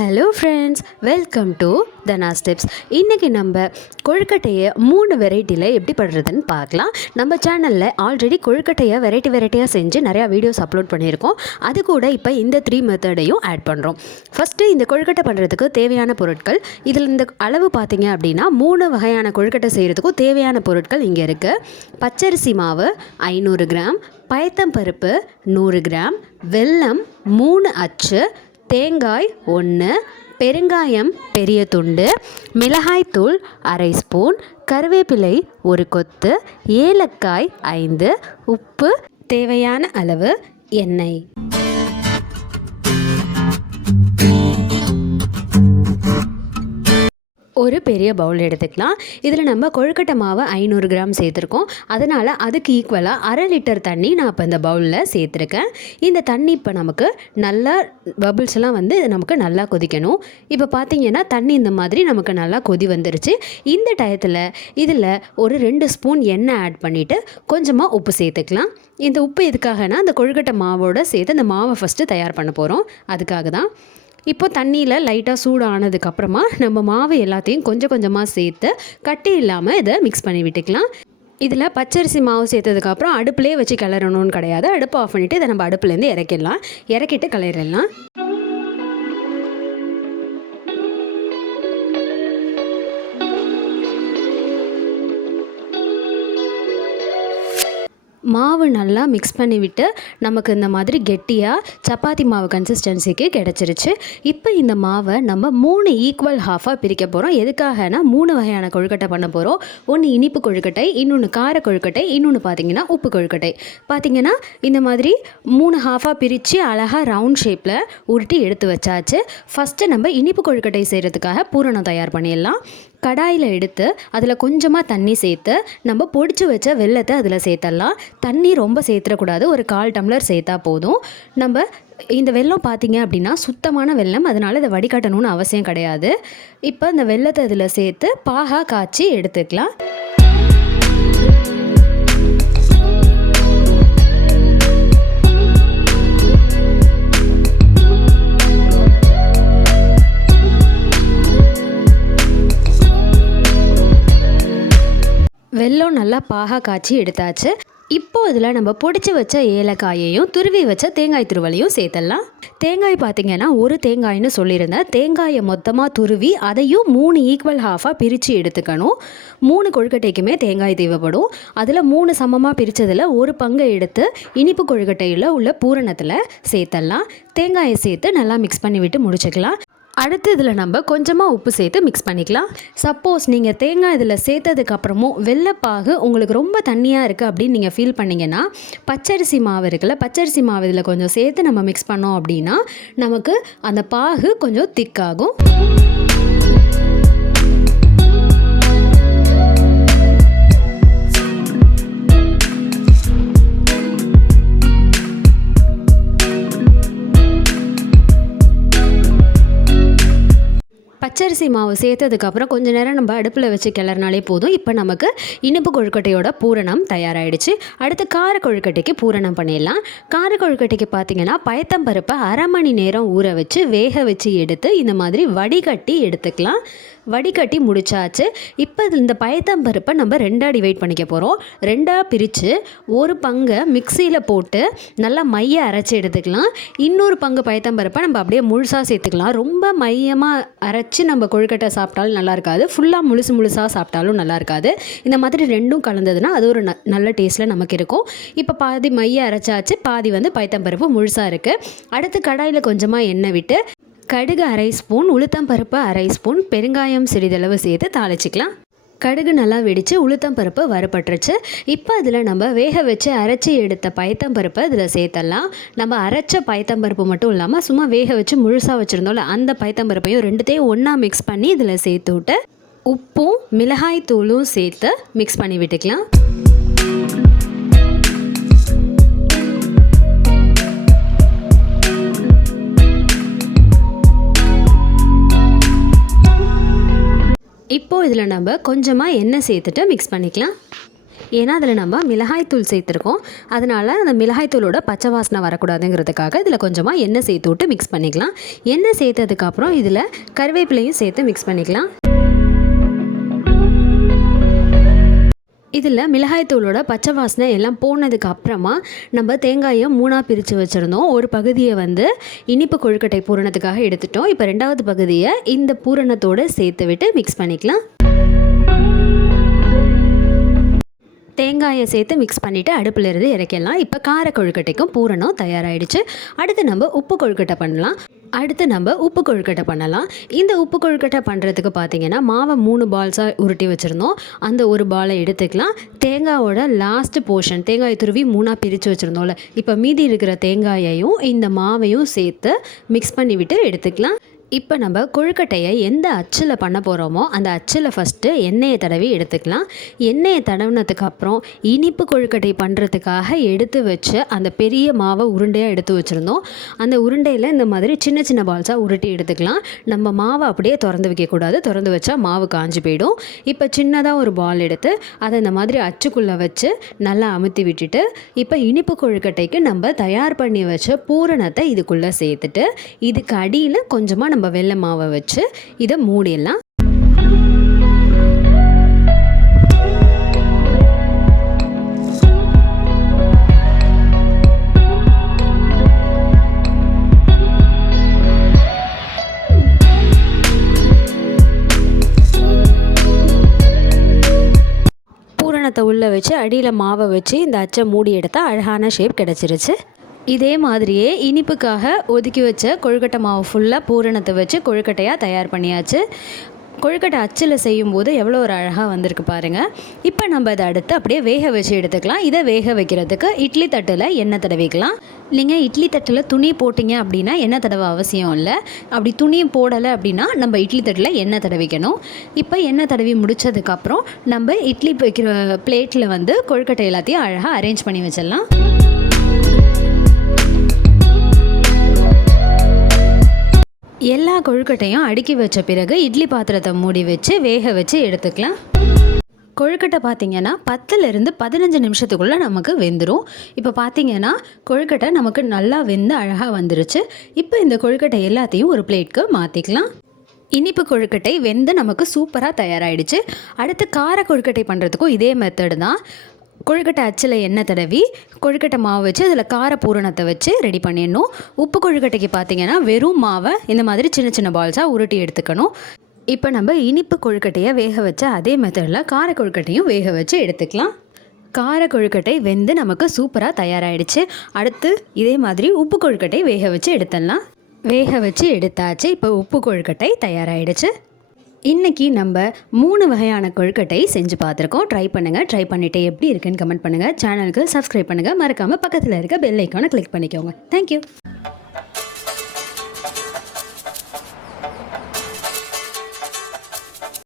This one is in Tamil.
Hello friends, welcome to Dhana's tips. இன்றைக்கி நம்ம கொழுக்கட்டையை 3 வெரைட்டியில் எப்படி பண்ணுறதுன்னு பார்க்கலாம். நம்ம சேனலில் ஆல்ரெடி கொழுக்கட்டையை வெரைட்டியாக செஞ்சு நிறையா வீடியோஸ் அப்லோட் பண்ணியிருக்கோம். அது கூட இப்போ இந்த 3 மெத்தடையும் ஆட் பண்ணுறோம். ஃபஸ்ட்டு இந்த கொழுக்கட்டை பண்ணுறதுக்கு தேவையான பொருட்கள், இதில் இந்த அளவு பார்த்திங்க அப்படின்னா 3 வகையான கொழுக்கட்டை செய்கிறதுக்கும் தேவையான பொருட்கள் இங்கே இருக்குது. பச்சரிசி மாவு 500 கிராம், பயத்தம்பருப்பு 100 கிராம், வெல்லம் 3 அச்சு, தேங்காய் 1, பெருங்காயம் பெரிய துண்டு, மிளகாய்த்தூள் அரை ஸ்பூன், கருவேப்பிலை 1 கொத்து, ஏலக்காய் 5, உப்பு, தேவையான அளவு எண்ணெய். ஒரு பெரிய பவுல் எடுத்துக்கலாம். இதில் நம்ம கொழுக்கட்டை மாவு 500 கிராம் சேர்த்துருக்கோம். அதனால் அதுக்கு ஈக்குவலாக 1/2 லிட்டர் தண்ணி நான் இப்போ இந்த பவுலில் சேர்த்துருக்கேன். இந்த தண்ணி இப்போ நமக்கு நல்லா பபிள்ஸ்லாம் நமக்கு நல்லா கொதிக்கணும். இப்போ பார்த்திங்கன்னா தண்ணி இந்த மாதிரி நமக்கு நல்லா கொதி வந்துருச்சு. இந்த டயத்தில் இதில் ஒரு 2 ஸ்பூன் எண்ணெய் ஆட் பண்ணிவிட்டு கொஞ்சமாக உப்பு சேர்த்துக்கலாம். இந்த உப்பு எதுக்காகனா அந்த கொழுக்கட்டை மாவோடு சேர்த்து அந்த மாவை ஃபஸ்ட்டு தயார் பண்ண போகிறோம். அதுக்காக தான். இப்போ தண்ணியில் லைட்டாக சூடு ஆனதுக்கப்புறமா நம்ம மாவு எல்லாத்தையும் கொஞ்சம் கொஞ்சமாக சேர்த்து கட்டி இல்லாமல் இதை மிக்ஸ் பண்ணி விட்டுக்கலாம். இதில் பச்சரிசி மாவு சேர்த்ததுக்கப்புறம் அடுப்புலேயே வச்சு கிளறணும்னு கிடையாது. அடுப்பு ஆஃப் பண்ணிவிட்டு இதை நம்ம அடுப்புலேருந்து இறக்கிட்டு கிளறிடலாம். மாவு நல்லா மிக்ஸ் பண்ணிவிட்டு நமக்கு இந்த மாதிரி கெட்டியாக சப்பாத்தி மாவு கன்சிஸ்டன்சிக்கு கிடச்சிருச்சு. இப்போ இந்த மாவை நம்ம 3 ஈக்குவல் ஹாஃபாக பிரிக்க போகிறோம். எதுக்காகனா 3 வகையான கொழுக்கட்டை பண்ண போகிறோம். ஒன்று இனிப்பு கொழுக்கட்டை, இன்னொன்று கார கொழுக்கட்டை, இன்னொன்று பார்த்திங்கன்னா உப்பு கொழுக்கட்டை. பார்த்திங்கன்னா இந்த மாதிரி 3 ஹாஃபாக பிரித்து அழகாக ரவுண்ட் ஷேப்பில் உருட்டி எடுத்து வச்சாச்சு. ஃபஸ்ட்டு நம்ம இனிப்பு கொழுக்கட்டை செய்கிறதுக்காக பூரணம் தயார் பண்ணிடலாம். கடாயில் எடுத்து அதில் கொஞ்சமாக தண்ணி சேர்த்து நம்ம பொடிச்சு வச்ச வெல்லத்தை அதில் சேர்த்துடலாம். தண்ணி ரொம்ப சேர்த்துடக்கூடாது, ஒரு 1/4 டம்ளர் சேர்த்தா போதும். நம்ம இந்த வெல்லம் பார்த்திங்க அப்படின்னா சுத்தமான வெல்லம், அதனால் இதை வடிகட்டணும்னு அவசியம் கிடையாது. இப்போ இந்த வெல்லத்தை இதில் சேர்த்து பாகா காய்ச்சி எடுத்துக்கலாம். வெல்லம் நல்லா பாகா காய்ச்சி எடுத்தாச்சு. இப்போ இதில் நம்ம பொடிச்சு வச்ச ஏலக்காயையும் துருவி வச்ச தேங்காய் துருவலையும் சேர்த்துடலாம். தேங்காய் பார்த்திங்கன்னா ஒரு தேங்காய்னு சொல்லியிருந்தேன். தேங்காயை மொத்தமாக துருவி அதையும் 3 ஈக்குவல் ஹாஃபாக பிரித்து எடுத்துக்கணும். 3 கொழுக்கட்டைக்குமே தேங்காய் தேவைப்படும். அதில் 3 சமமாக பிரித்ததில் ஒரு பங்கை எடுத்து இனிப்பு கொழுக்கட்டையில் உள்ள பூரணத்தில் சேர்த்துடலாம். தேங்காயை சேர்த்து நல்லா மிக்ஸ் பண்ணி விட்டு முடிச்சுக்கலாம். அடுத்து இதில் நம்ம கொஞ்சமாக உப்பு சேர்த்து மிக்ஸ் பண்ணிக்கலாம். சப்போஸ் நீங்கள் தேங்காய் இதில் சேர்த்ததுக்கப்புறமும் வெள்ளைப்பாகு உங்களுக்கு ரொம்ப தண்ணியாக இருக்குது அப்படின்னு நீங்கள் ஃபீல் பண்ணிங்கன்னா பச்சரிசி மாவு இருக்குல்ல, பச்சரிசி மாவு இதில் கொஞ்சம் சேர்த்து நம்ம மிக்ஸ் பண்ணோம் அப்படின்னா நமக்கு அந்த பாகு கொஞ்சம் திக்காகும். பச்சரிசி மாவு சேர்த்ததுக்கப்புறம் கொஞ்சம் நேரம் நம்ம அடுப்பில் வச்சு கிளறினாலே போதும். இப்போ நமக்கு இனிப்பு கொழுக்கட்டையோட பூரணம் தயாராகிடுச்சு. அடுத்து கார கொழுக்கட்டைக்கு பூரணம் பண்ணிடலாம். கார கொழுக்கட்டைக்கு பார்த்திங்கன்னா பயத்தம்பருப்பை 1/2 மணி நேரம் ஊற வச்சு வேக வச்சு எடுத்து இந்த மாதிரி வடிகட்டி எடுத்துக்கலாம். வடிகட்டி முடிச்சாச்சு. இப்போ இந்த பயத்தம்பருப்பை நம்ம 2ஆக டிவைட் பண்ணிக்க போகிறோம். 2ஆக பிரித்து ஒரு பங்கை மிக்சியில் போட்டு நல்லா மைய அரைச்சி எடுத்துக்கலாம். இன்னொரு பங்கு பயத்தம்பருப்பை நம்ம அப்படியே முழுசாக சேர்த்துக்கலாம். ரொம்ப மையமாக அரைச்சி நம்ம கொழுக்கட்டை சாப்பிட்டாலும் நல்லா இருக்காது, ஃபுல்லாக முழுசாக சாப்பிட்டாலும் நல்லா இருக்காது. இந்த மாதிரி ரெண்டும் கலந்ததுன்னா அது ஒரு நல்ல டேஸ்ட்டில் நமக்கு இருக்கும். இப்போ பாதி மைய அரைச்சாச்சு, பாதி பயத்தம்பருப்பு முழுசாக இருக்குது. அடுத்து கடாயில் கொஞ்சமாக எண்ணெய் விட்டு கடுகு 1/2 ஸ்பூன், உளுத்தம்பருப்பு 1/2 ஸ்பூன், பெருங்காயம் சிறிதளவு சேர்த்து தாளிச்சிக்கலாம். கடுகு நல்லா வெடித்து உளுத்தம்பருப்பு வறுபட்டுருச்சு. இப்போ அதில் நம்ம வேக வச்சு அரைச்சி எடுத்த பயத்தம்பருப்பை இதில் சேர்த்தலாம். நம்ம அரைச்ச பயத்தம்பருப்பு மட்டும் இல்லாமல் சும்மா வேக வச்சு முழுசாக வச்சுருந்தோம்ல அந்த பயத்தம்பருப்பையும் 2த்தையும் ஒன்றா மிக்ஸ் பண்ணி இதில் சேர்த்து விட்டு உப்பும் மிளகாய் தூளும் சேர்த்து மிக்ஸ் பண்ணி விட்டுக்கலாம். இப்போது இதில் நம்ம கொஞ்சமாக எண்ணெய் சேர்த்துட்டு மிக்ஸ் பண்ணிக்கலாம். ஏன்னா அதில் நம்ம மிளகாய்த்தூள் சேர்த்துருக்கோம். அதனால் அந்த மிளகாய்த்தூளோட பச்சை வாசனை வரக்கூடாதுங்கிறதுக்காக இதில் கொஞ்சமாக எண்ணெய் சேர்த்து விட்டு மிக்ஸ் பண்ணிக்கலாம். எண்ணெய் சேர்த்ததுக்கப்புறம் இதில் கருவேப்பிலையும் சேர்த்து மிக்ஸ் பண்ணிக்கலாம். இதில் மிளகாய்த்தூளோட பச்சை வாசனை எல்லாம் போனதுக்கு அப்புறமா நம்ம தேங்காயை 3ஆக பிரித்து வச்சுருந்தோம். ஒரு பகுதியை வந்து இனிப்பு கொழுக்கட்டை பூரணத்துக்காக எடுத்துட்டோம். இப்போ 2வது பகுதியை இந்த பூரணத்தோடு சேர்த்து விட்டு மிக்ஸ் பண்ணிக்கலாம். தேங்காயை சேர்த்து மிக்ஸ் பண்ணிவிட்டு அடுப்பிலிருந்து இறக்கிடலாம். இப்போ கார கொழுக்கட்டைக்கும் பூரணம் தயாராகிடுச்சு. அடுத்து நம்ம உப்பு கொழுக்கட்டை பண்ணலாம். இந்த உப்பு கொழுக்கட்டை பண்ணுறதுக்கு பார்த்திங்கன்னா மாவை 3 பால்ஸாக உருட்டி வச்சுருந்தோம். அந்த ஒரு பாலை எடுத்துக்கலாம். தேங்காயோட லாஸ்ட் போர்ஷன், தேங்காய் துருவி 3ஆக பிரித்து வச்சுருந்தோம்ல, இப்போ மீதி இருக்கிற தேங்காயையும் இந்த மாவையும் சேர்த்து மிக்ஸ் பண்ணிவிட்டு எடுத்துக்கலாம். இப்போ நம்ம கொழுக்கட்டையை எந்த அச்சில் பண்ண போகிறோமோ அந்த அச்சில் ஃபஸ்ட்டு எண்ணெயை தடவி எடுத்துக்கலாம். எண்ணெயை தடவினதுக்கு அப்புறம் இனிப்பு கொழுக்கட்டை பண்ணுறதுக்காக எடுத்து வச்சு அந்த பெரிய மாவை உருண்டையாக எடுத்து வச்சுருந்தோம். அந்த உருண்டையில் இந்த மாதிரி சின்ன சின்ன பால்ஸாக உருட்டி எடுத்துக்கலாம். நம்ம மாவை அப்படியே திறந்து வைக்கக்கூடாது, திறந்து வச்சா மாவு காஞ்சி போயிடும். இப்போ சின்னதாக ஒரு பால் எடுத்து அதை இந்த மாதிரி அச்சுக்குள்ளே வச்சு நல்லா அமுத்தி விட்டுட்டு இப்போ இனிப்பு கொழுக்கட்டைக்கு நம்ம தயார் பண்ணி வச்ச பூரணத்தை இதுக்குள்ளே சேர்த்துட்டு இதுக்கு அடியில் கொஞ்சமாக நம்ம வெள்ளை மாவை வச்சு இதை மூடிடலாம். பூரணத்தை உள்ளே வச்சு அடியில் மாவை வச்சு இந்த அச்சை மூடி எடுத்தால் அழகான ஷேப் கிடச்சிருச்சு. இதே மாதிரியே இனிப்புக்காக ஒதுக்கி வச்ச கொழுக்கட்டை மாவு ஃபுல்லாக பூரணத்தை வச்சு கொழுக்கட்டையாக தயார் பண்ணியாச்சு. கொழுக்கட்டை அச்சில் செய்யும்போது எவ்வளோ ஒரு அழகாக வந்திருக்கு பாருங்கள். இப்போ நம்ம அதை அடுத்து அப்படியே வேக வச்சு எடுத்துக்கலாம். இதை வேக வைக்கிறதுக்கு இட்லி தட்டில் எண்ணெய் தடவிக்கலாம். நீங்கள் இட்லி தட்டில் துணி போட்டிங்க அப்படின்னா எண்ணெய் தடவை அவசியம் இல்லை. அப்படி துணி போடலை அப்படின்னா நம்ம இட்லி தட்டில் எண்ணெய் தடவிக்கணும். இப்போ எண்ணெய் தடவி முடித்ததுக்கப்புறம் நம்ம இட்லி வைக்கிற பிளேட்டில் வந்து கொழுக்கட்டை எல்லாத்தையும் அழகாக அரேஞ்ச் பண்ணி வச்சிடலாம். எல்லா கொழுக்கட்டையும் அடுக்கி வச்ச பிறகு இட்லி பாத்திரத்தை மூடி வச்சு வேக வச்சு எடுத்துக்கலாம். கொழுக்கட்டை பார்த்திங்கன்னா 10லேருந்து 15 நிமிஷத்துக்குள்ளே நமக்கு வெந்துடும். இப்போ பார்த்திங்கன்னா கொழுக்கட்டை நமக்கு நல்லா வெந்து அழகாக வந்துருச்சு. இப்போ இந்த கொழுக்கட்டை எல்லாத்தையும் ஒரு பிளேட்க்கு மாற்றிக்கலாம். இனிப்பு கொழுக்கட்டை வெந்து நமக்கு சூப்பராக தயாராகிடுச்சு. அடுத்து கார கொழுக்கட்டை பண்ணுறதுக்கும் இதே மெத்தடு தான். கொழுக்கட்டை அச்சில் எண்ணெய் தடவி கொழுக்கட்டை மாவு வச்சு அதில் கார பூரணத்தை வச்சு ரெடி பண்ணிடணும். உப்பு கொழுக்கட்டைக்கு பார்த்திங்கன்னா வெறும் மாவை இந்த மாதிரி சின்ன சின்ன பால்ஸாக உருட்டி எடுத்துக்கணும். இப்போ நம்ம இனிப்பு கொழுக்கட்டையை வேக வச்ச அதே மெத்தடில் கார கொழுக்கட்டையும் வேக வச்சு எடுத்துக்கலாம். கார கொழுக்கட்டை வெந்து நமக்கு சூப்பராக தயாராகிடுச்சு. அடுத்து இதே மாதிரி உப்பு கொழுக்கட்டை வேக வச்சு எடுத்துடலாம். வேக வச்சு எடுத்தாச்சு. இப்போ உப்பு கொழுக்கட்டை தயாராகிடுச்சு. இன்றைக்கி நம்ம 3 வகையான கொழுக்கட்டை செஞ்சு பார்த்துருக்கோம். ட்ரை பண்ணுங்கள். ட்ரை பண்ணிவிட்டு எப்படி இருக்குன்னு கமெண்ட் பண்ணுங்கள். சேனலுக்கு சப்ஸ்கிரைப் பண்ணுங்கள். மறக்காமல் பக்கத்தில் இருக்க பெல் ஐக்கானை கிளிக் பண்ணிக்கோங்க. தேங்க்யூ.